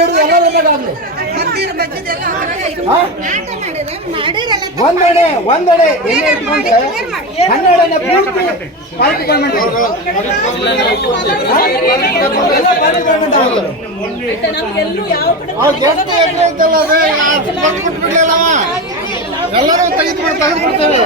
ಹಿಡಿದು ಎಲ್ಲ ಆಗಲಿ ಒಂದೆಡೆ ಎಣ್ಣೆ ಇಟ್ಕೊಂಡ್ರೆ 12ನೇ ಪೂರ್ತಿ ಪಾರ್ಟಿ ಗೌರ್ಮೆಂಟ್ ಎಲ್ಲರೂ ತೆಗೆದುಬಿಡ್ತೇವೆ.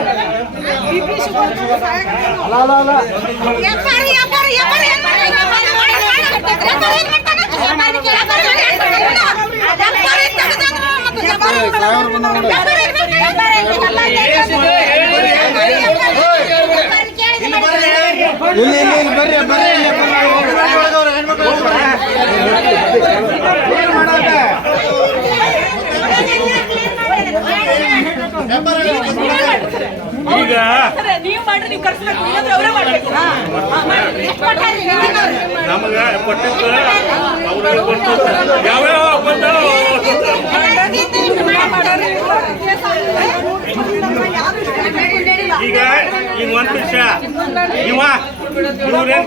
ಈಗ ನೀವು ಮಾಡ್ರಿ, ನೀವು ಕರ್ಸ್ಬೇಕು, ಇಲ್ಲಾಂದ್ರೆ ಅವರೇ ಮಾಡ್ಬೇಕು. ನಮಗ ಕೊಟ್ಟಿದ್ದು ಅವ್ರಿಗೆ ಕೊಟ್ಟು ಯಾವ್ಯಾವ ಬಂದಾವ ಈಗ ಈಗ ಒಂದ್ ವಿಷಯ ಇವ್ರೇನ್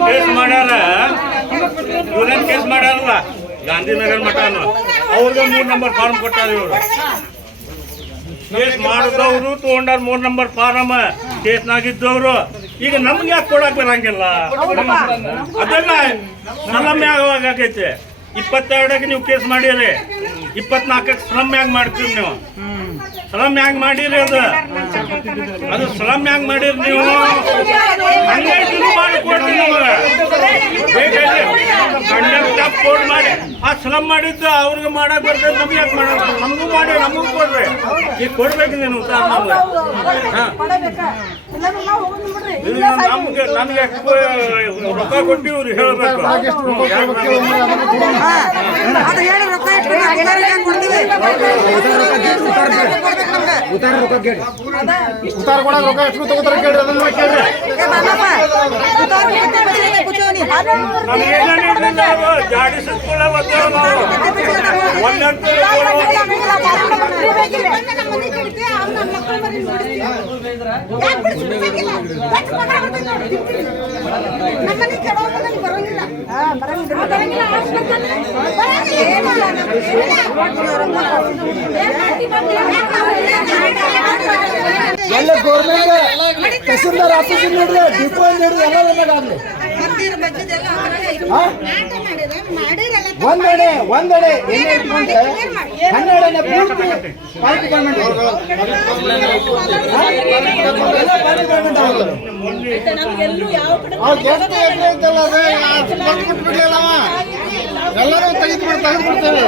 ಕೇಸ್ ಮಾಡ್ಯಾರಲ್ಲ ಗಾಂಧಿನಗರ್ ಮಠನು ಅವ್ರಿಗೆ 3 ನಂಬರ್ ಫಾರ್ಮ್ ಕೊಟ್ಟಾರ. ಇವರು ಕೇಸ್ ಮಾಡಿದವರು ತಗೊಂಡಾರ 3 ನಂಬರ್ ಫಾರಮ್ ಕೇಸ್ನಾಗಿದ್ದವರು. ಈಗ ನಮ್ಗೆ ಯಾಕೆ ಕೊಡಕ್ ಬರಂಗಿಲ್ಲ? ಅದೆಲ್ಲ ಸಲಮ್ಮೆ ಆಗೈತೆ. 22ಕ್ಕೆ ನೀವು ಕೇಸ್ ಮಾಡಿರಿ, 24ಕ್ಕೆ ಸ್ಲಮ್ ಹ್ಯಾಂಗ್ ಮಾಡ್ತೀರಿ ನೀವು. ಸ್ಲಮ್ ಹ್ಯಾಂಗ್ ಮಾಡಿರಿ, ಅದು ಸ್ಲಮ್ ಹ್ಯಾಂಗ್ ಮಾಡಿರಿ ನೀವು. ಹಂಗೆ ಶುರು ಮಾಡಿಕೊಡ್ರಿ ನಿಮಗೆ ಕಂಡಕ್ಟ್ ಕೋಡ್ ಮಾಡಿ ಆ ಸ್ಲಮ್ ಮಾಡಿದ್ದು ಅವ್ರಿಗೆ ಮಾಡಕ್ ಬರ್ತದೆ. ನಮ್ಗೆ ಯಾಕೆ ಮಾಡಕ್? ನಮಗೂ ಮಾಡಿ ನಮಗೂ ಕೊಡ್ರಿ. ಈಗ ಕೊಡ್ಬೇಕು ನೀನು ಉತ್ತರ ನಮ್ಗೆ. ನಮ್ಗೆ ರೊಕ್ಕ ಕೊಟ್ಟು ಇವ್ರು ಹೇಳ್ಬೇಕು. ಉತ್ತಾರ ಕೊಡಕ್ ರೊಕ್ಕ ಎಷ್ಟು ತಗೋತಾರ ಕೇಳ್ರಿ, ಅದನ್ನ ಕೇಳ್ರಿ. ಜಾಡಿ ಸುತ್ತಕೊಳ್ಳ ಎಲ್ಲ ಗೌರ್ಮೆಂಟ್ ತಹಸೀಲ್ದಾರ್ ಆಫೀಸ್ ನೋಡ್ರಿ, ಡಿಪೋ ನೋಡ್ರಿ, ಎಲ್ಲ ಆಗಲಿ. ಒಂದೆಡೆ ಎಣ್ಣೆ ಇಟ್ಕೊಂಡ್ರೆ 12ನೇ ಪೂರ್ತಿ ಪಾರ್ಟಿ ಗೌರ್ಮೆಂಟ್ ಎಲ್ಲರೂ ತೆಗೆದುಬಿಡ್ತೇವೆ.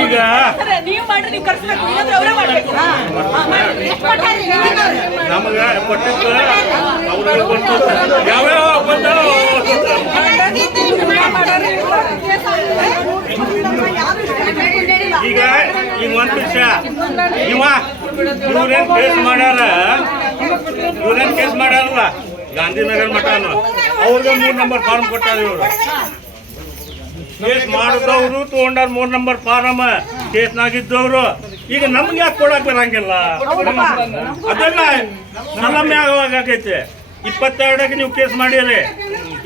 ಈಗ ನೀವು ಮಾಡ್ರಿ, ನೀವು ಕರ್ಸ್ಬೇಕು, ಇಲ್ಲಾಂದ್ರೆ ಅವರೇ ಮಾಡ್ಬೇಕು. ನಮಗ ಕೊಟ್ಟಿದ್ದು ಅವ್ರಿಗೆ ಕೊಟ್ಟು ಯಾವ್ಯಾವ ಬಂದಾವ ಈಗ ಈಗ ಒಂದ್ ವಿಷಯ ಇವ್ರೇನ್ ಕೇಸ್ ಮಾಡ್ಯಾರಲ್ಲ ಗಾಂಧಿನಗರ್ ಮಠನು ಅವ್ರಿಗೆ 3 ನಂಬರ್ ಫಾರ್ಮ್ ಕೊಟ್ಟಾರ. ಇವರು ಕೇಸ್ ಮಾಡಿದವರು ತಗೊಂಡಾರ 3 ನಂಬರ್ ಫಾರಮ್ ಕೇಸ್ನಾಗಿದ್ದವರು. ಈಗ ನಮ್ಗೆ ಯಾಕೆ ಕೊಡಕ್ ಬರಂಗಿಲ್ಲ? ಅದೆಲ್ಲ ಸಲಮ್ಮೆ ಆಗೈತೆ. 22ಕ್ಕೆ ನೀವು ಕೇಸ್ ಮಾಡಿರಿ,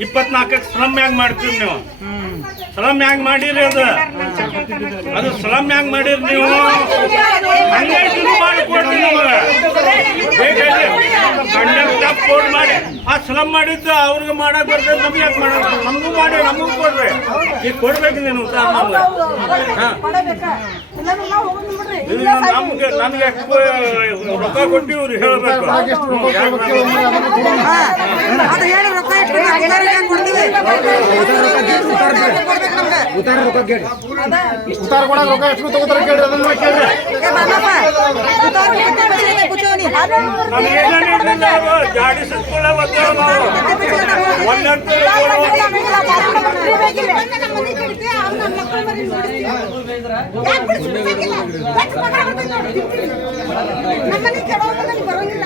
24ಕ್ಕೆ ಸ್ಲಮ್ ಹ್ಯಾಂಗ್ ಮಾಡ್ತೀರಿ ನೀವು. ಸ್ಲಮ್ ಹ್ಯಾಂಗ್ ಮಾಡಿರಿ, ಅದು ಸ್ಲಮ್ ಹ್ಯಾಂಗ್ ಮಾಡಿರಿ ನೀವು. ಹಂಗೆ ಶುರು ಮಾಡಿಕೊಡ್ರಿ ನಿಮಗೆ ಕಂಡಕ್ಟ್ ಕೋಡ್ ಮಾಡಿ ಆ ಸ್ಲಮ್ ಮಾಡಿದ್ದು ಅವ್ರಿಗೆ ಮಾಡಕ್ ಬರ್ತದೆ. ನಮ್ಗೆ ಯಾಕೆ ಮಾಡಕ್? ನಮಗೂ ಮಾಡಿ ನಮಗೂ ಕೊಡ್ರಿ. ಈಗ ಕೊಡ್ಬೇಕು ನೀನು ಉತ್ತರ ನಮ್ಗೆ. ನಮ್ಗೆ ರೊಕ್ಕ ಕೊಟ್ಟು ಇವ್ರು ಹೇಳ್ಬೇಕು. ಉತ್ತಾರ ಕೊಡಕ್ ರೊಕ್ಕ ಎಷ್ಟು ತಗೋತಾರ ಕೇಳ್ರಿ, ಅದನ್ನ ಕೇಳ್ರಿ. ಜಾಡಿಸಿಕೊಳ್ಳ ಒಂದಂತ ಬರಂಗಿಲ್ಲ